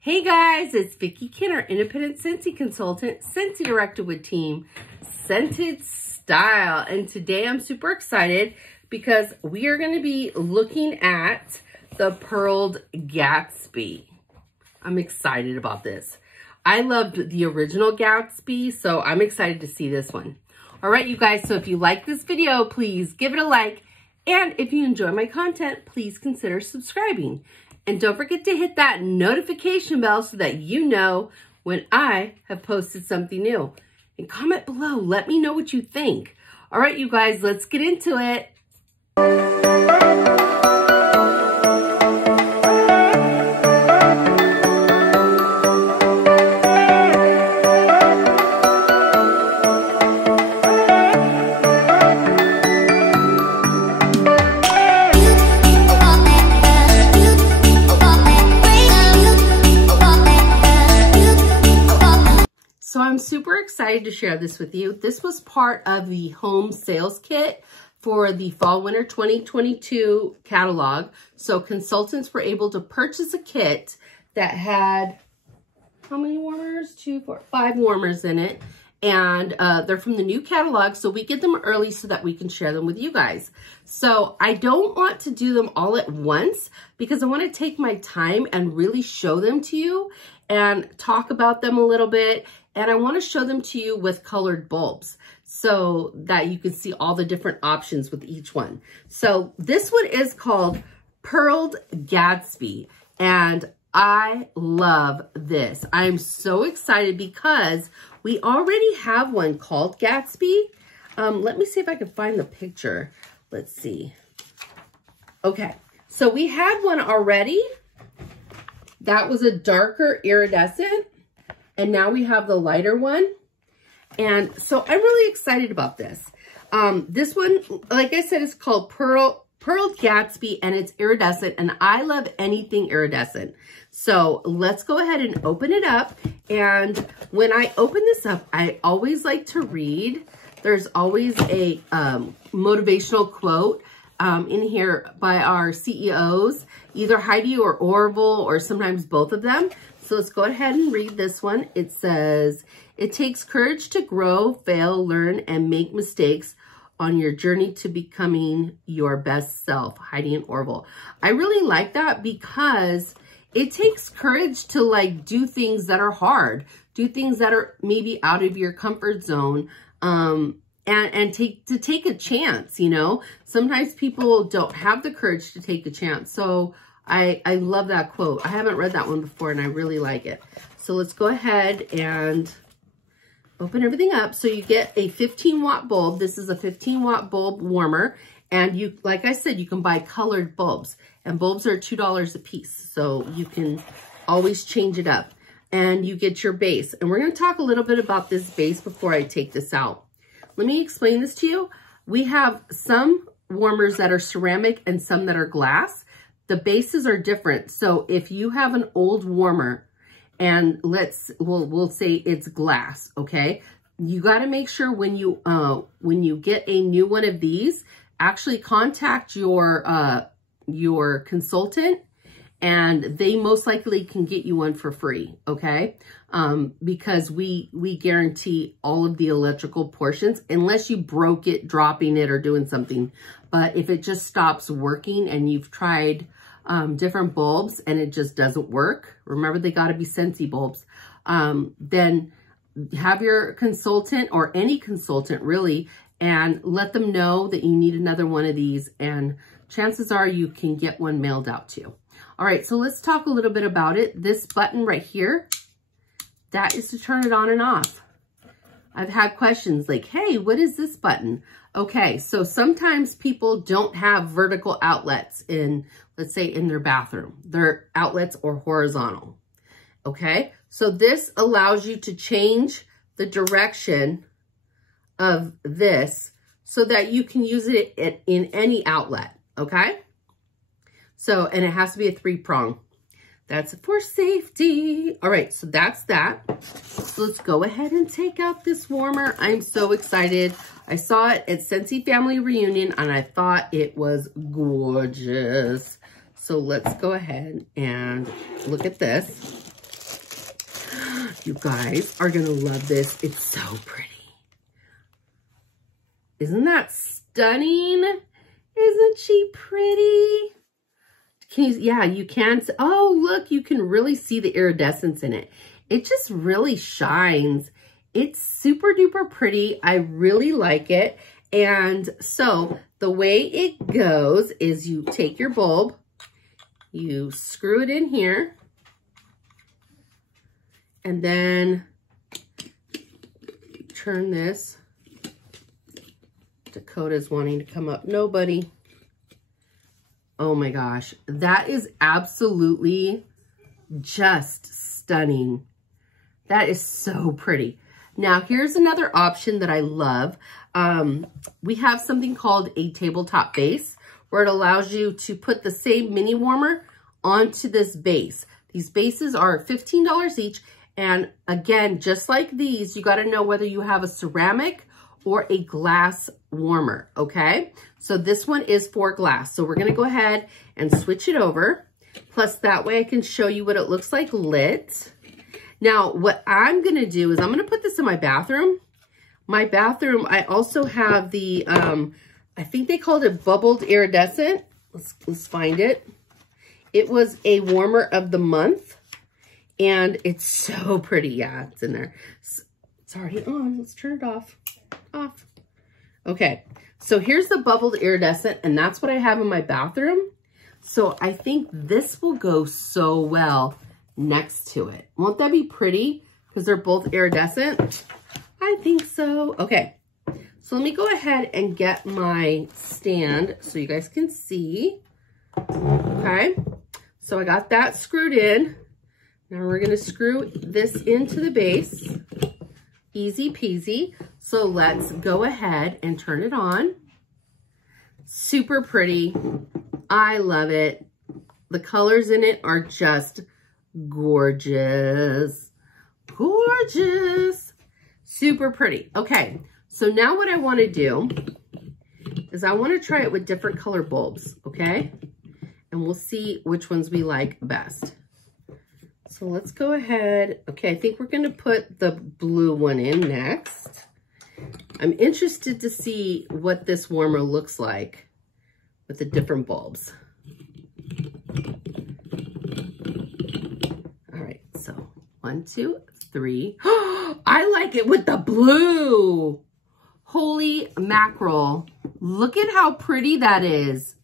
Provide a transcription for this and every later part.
Hey guys, it's Vicki Kinner, independent Scentsy consultant, Scentsy director with team Scented Style. And today I'm super excited because we are going to be looking at the Pearled Gatsby. I'm excited about this. I loved the original Gatsby, so I'm excited to see this one. All right, you guys, so if you like this video, please give it a like. And if you enjoy my content, please consider subscribing. And don't forget to hit that notification bell so that you know when I have posted something new. And comment below, let me know what you think. All right, you guys, let's get into it. So I'm super excited to share this with you. This was part of the home sales kit for the Fall Winter 2022 catalog. So consultants were able to purchase a kit that had, how many warmers? 2, 4, 5 warmers in it. And they're from the new catalog, so we get them early so that we can share them with you guys. So I don't want to do them all at once because I want to take my time and really show them to you and talk about them a little bit. And I want to show them to you with colored bulbs so that you can see all the different options with each one. So this one is called Pearled Gatsby, and I love this. I'm so excited because we already have one called Gatsby. Let me see if I can find the picture. Let's see. Okay, so we had one already. That was a darker iridescent. And now we have the lighter one. And so I'm really excited about this. This one, like I said, is called Pearled Gatsby, and it's iridescent. And I love anything iridescent. So let's go ahead and open it up. And when I open this up, I always like to read. There's always a motivational quote in here by our CEOs, either Heidi or Orville, or sometimes both of them. So let's go ahead and read this one. It says, "It takes courage to grow, fail, learn, and make mistakes on your journey to becoming your best self." Heidi and Orville. I really like that because it takes courage to like do things that are hard, do things that are maybe out of your comfort zone, and take a chance, you know. Sometimes people don't have the courage to take a chance. So I love that quote. I haven't read that one before and I really like it. So let's go ahead and open everything up. So you get a 15-watt bulb. This is a 15-watt bulb warmer. And you, like I said, you can buy colored bulbs. And bulbs are $2 a piece. So you can always change it up. And you get your base. And we're going to talk a little bit about this base before I take this out. Let me explain this to you. We have some warmers that are ceramic and some that are glass. The bases are different. So if you have an old warmer and we'll say it's glass, okay? You got to make sure when you get a new one of these, actually contact your consultant, and they most likely can get you one for free, okay? Because we guarantee all of the electrical portions unless you broke it, dropping it, or doing something. But if it just stops working and you've tried different bulbs and it just doesn't work, remember they got to be Scentsy bulbs, then have your consultant or any consultant really, and let them know that you need another one of these, and chances are you can get one mailed out to you. All right, so let's talk a little bit about it. This button right here, that is to turn it on and off. I've had questions like, hey, what is this button? Okay, so sometimes people don't have vertical outlets in, let's say, in their bathroom. Their outlets are horizontal, okay? So this allows you to change the direction of this so that you can use it in any outlet, okay? So, and it has to be a 3-prong. That's for safety. All right, so that's that. So let's go ahead and take out this warmer. I'm so excited. I saw it at Scentsy Family Reunion and I thought it was gorgeous. So let's go ahead and look at this. You guys are gonna love this. It's so pretty. Isn't that stunning? Isn't she pretty? Can you, yeah, you can. Oh, look, you can really see the iridescence in it. It just really shines. It's super duper pretty. I really like it. And so the way it goes is you take your bulb, you screw it in here, and then turn this. Dakota's wanting to come up. Nobody. Oh my gosh. That is absolutely just stunning. That is so pretty. Now, here's another option that I love. We have something called a tabletop base where it allows you to put the same mini warmer onto this base. These bases are $15 each. And again, just like these, you got to know whether you have a ceramic or a glass warmer, okay? So this one is for glass. So we're gonna go ahead and switch it over. Plus that way I can show you what it looks like lit. Now, what I'm gonna do is I'm gonna put this in my bathroom. My bathroom, I also have the, I think they called it bubbled iridescent. Let's find it. It was a warmer of the month and it's so pretty. Yeah, it's in there. It's already on. Let's turn it off. Okay, so here's the bubbled iridescent, and that's what I have in my bathroom. So I think this will go so well next to it. Won't that be pretty? Because they're both iridescent. I think so. Okay, so let me go ahead and get my stand so you guys can see. Okay, so I got that screwed in. Now we're gonna screw this into the base. Easy peasy. So let's go ahead and turn it on. Super pretty. I love it. The colors in it are just gorgeous. Gorgeous. Super pretty. Okay, so now what I want to do is I want to try it with different color bulbs, okay? And we'll see which ones we like best. So let's go ahead. Okay, I think we're going to put the blue one in next. I'm interested to see what this warmer looks like with the different bulbs. All right, so 1, 2, 3. I like it with the blue. Holy mackerel. Look at how pretty that is.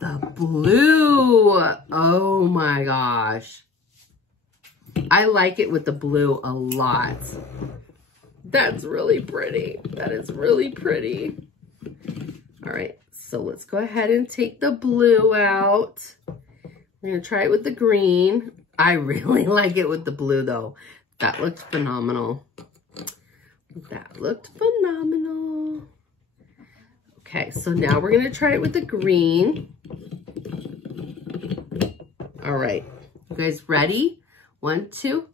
The blue. Oh my gosh. I like it with the blue a lot. That's really pretty. That is really pretty. All right, so let's go ahead and take the blue out. We're gonna try it with the green. I really like it with the blue though. That looked phenomenal. That looked phenomenal. Okay, so now we're gonna try it with the green. All right, you guys ready? 1, 2,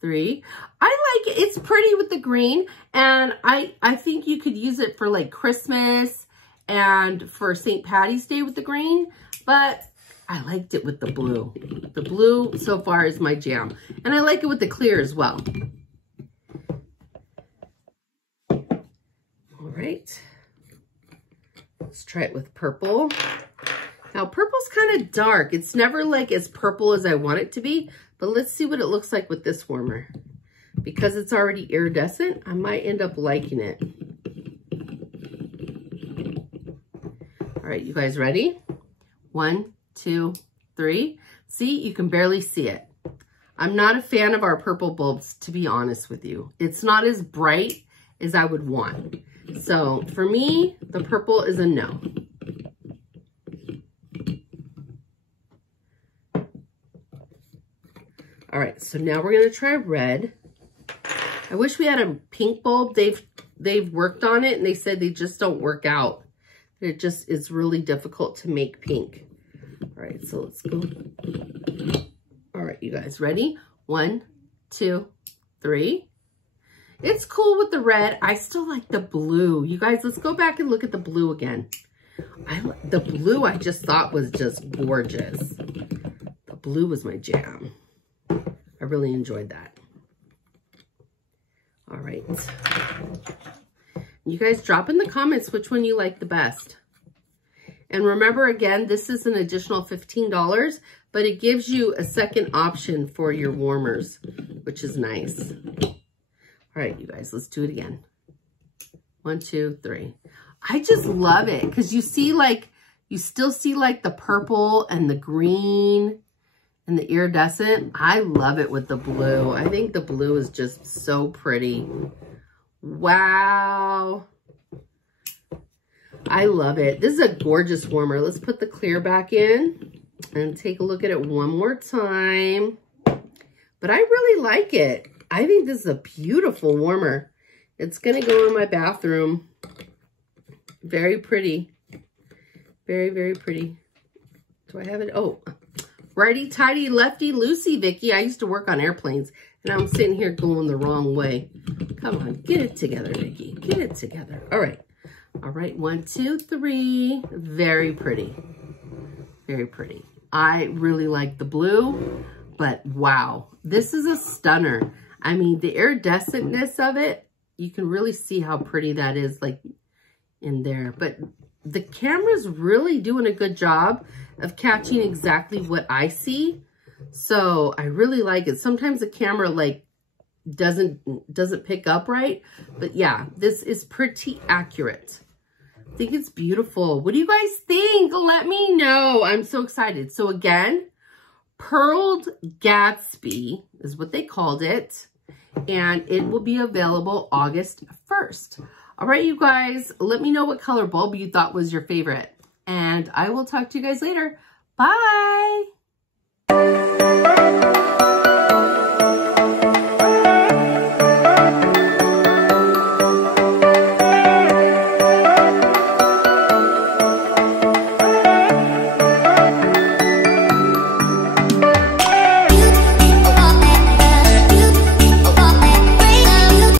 3. I like it. It's pretty with the green, and I think you could use it for like Christmas and for St. Patty's Day with the green, but I liked it with the blue. The blue so far is my jam, and I like it with the clear as well. All right, let's try it with purple. Now purple's kind of dark. It's never like as purple as I want it to be, but let's see what it looks like with this warmer. Because it's already iridescent, I might end up liking it. All right, you guys ready? 1, 2, 3. See, you can barely see it. I'm not a fan of our purple bulbs, to be honest with you. It's not as bright as I would want. So for me, the purple is a no. All right, so now we're gonna try red. I wish we had a pink bulb. They've worked on it and they said they just don't work out. It just is really difficult to make pink. All right, so let's go. All right, you guys ready? 1, 2, 3. It's cool with the red. I still like the blue. You guys, let's go back and look at the blue again. The blue I just thought was just gorgeous. The blue was my jam. I really enjoyed that. All right. You guys drop in the comments which one you like the best. And remember, again, this is an additional $15, but it gives you a second option for your warmers, which is nice. All right, you guys, let's do it again. 1, 2, 3. I just love it because you see, like, you still see like the purple and the green and the iridescent. I love it with the blue. I think the blue is just so pretty. Wow. I love it. This is a gorgeous warmer. Let's put the clear back in and take a look at it one more time. But I really like it. I think this is a beautiful warmer. It's going to go in my bathroom. Very pretty. Very, very pretty. Do I have it? Oh, righty, tighty, lefty, loosey, Vickie. I used to work on airplanes, and I'm sitting here going the wrong way. Come on, get it together, Vickie. Get it together. All right. All right, 1, 2, 3. Very pretty. Very pretty. I really like the blue, but wow. This is a stunner. I mean, the iridescentness of it, you can really see how pretty that is, like, in there. But the camera's really doing a good job of catching exactly what I see. So I really like it. Sometimes the camera like doesn't pick up right, but yeah, this is pretty accurate. I think it's beautiful. What do you guys think? Let me know. I'm so excited. So again, Pearled Gatsby is what they called it, and it will be available August 1st. All right, you guys, let me know what color bulb you thought was your favorite. And I will talk to you guys later. Bye.